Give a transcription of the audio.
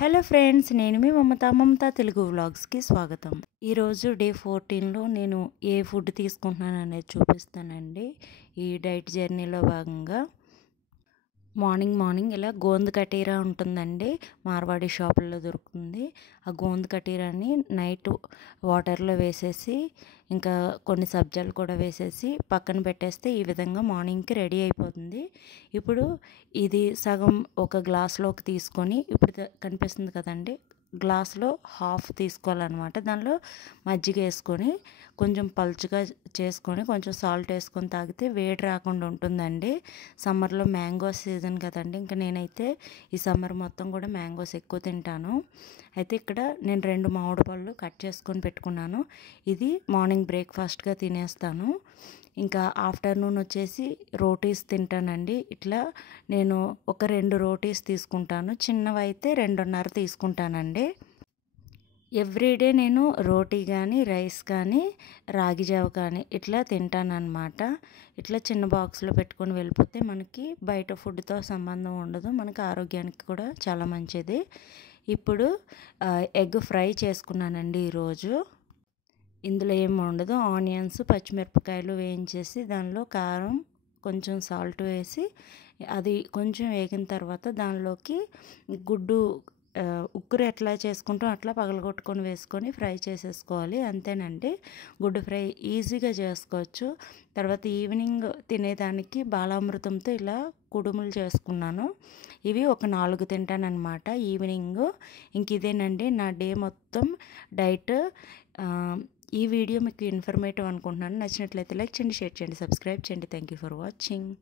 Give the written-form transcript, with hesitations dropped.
Hello friends, నేను మీ మమతా తెలుగు వ్లాగ్స్కి స్వాగతం. ఈరోజు డే 14లో నేను ఏ ఫుడ్ తీసుకుంటున్నాను అనేది చూపిస్తానండి. ఈ డైట్ జర్నీలో భాగంగా మార్నింగ్ ఇలా గోంద్ కటీరా ఉంటుందండి, మార్వాడి షాపుల్లో దొరుకుతుంది. ఆ గోంద్ కటీరాని నైట్ వాటర్లో వేసేసి ఇంకా కొన్ని సబ్జాలు కూడా వేసేసి పక్కన పెట్టేస్తే ఈ విధంగా మార్నింగ్కి రెడీ అయిపోతుంది. ఇప్పుడు ఇది సగం ఒక గ్లాస్లోకి తీసుకొని, ఇప్పుడు కనిపిస్తుంది కదండి, గ్లాస్లో హాఫ్ తీసుకోవాలన్నమాట. దానిలో మజ్జిగ వేసుకొని కొంచెం పలుచగా చేసుకొని కొంచెం సాల్ట్ వేసుకొని తాగితే వేడి రాకుండా ఉంటుందండి. సమ్మర్లో మ్యాంగో సీజన్ కదండి, ఇంకా నేనైతే ఈ సమ్మర్ మొత్తం కూడా మ్యాంగోస్ ఎక్కువ తింటాను. అయితే ఇక్కడ నేను 2 మామిడి పళ్ళు కట్ చేసుకొని పెట్టుకున్నాను. ఇది మార్నింగ్ బ్రేక్ఫాస్ట్గా తినేస్తాను. ఇంకా ఆఫ్టర్నూన్ వచ్చేసి రోటీస్ తింటానండి. ఇట్లా నేను ఒక 2 రోటీస్ తీసుకుంటాను, చిన్నవైతే 2.5 తీసుకుంటానండి. ఎవ్రీడే నేను రోటీ కానీ రైస్ కానీ రాగి జావ కానీ ఇట్లా తింటానన్నమాట. ఇట్లా చిన్న బాక్స్లో పెట్టుకొని వెళ్ళిపోతే మనకి బయట ఫుడ్తో సంబంధం ఉండదు, మనకి ఆరోగ్యానికి కూడా చాలా మంచిది. ఇప్పుడు ఎగ్ ఫ్రై చేసుకున్నానండి ఈరోజు. ఇందులో ఏమి ఉండదు, ఆనియన్స్ పచ్చిమిరపకాయలు వేయించేసి దానిలో కారం కొంచెం సాల్ట్ వేసి అది కొంచెం వేగిన తర్వాత దానిలోకి గుడ్డు ఉక్కురు ఎట్లా చేసుకుంటాం అట్లా పగలగొట్టుకొని వేసుకొని ఫ్రై చేసేసుకోవాలి, అంతేనండి. గుడ్డు ఫ్రై ఈజీగా చేసుకోవచ్చు. తర్వాత ఈవినింగ్ తినేదానికి బాలామృతంతో ఇలా కుడుములు చేసుకున్నాను. ఇవి ఒక 4 తింటానన్నమాట ఈవినింగ్. ఇంక ఇదేనండి నా డే మొత్తం డైట్. ఈ వీడియో మీకు ఇన్ఫర్మేటివ్ అనుకుంటున్నాను. నచ్చినట్లయితే లైక్ చేయండి, షేర్ చేయండి, సబ్స్క్రైబ్ చేయండి. Thank you for watching.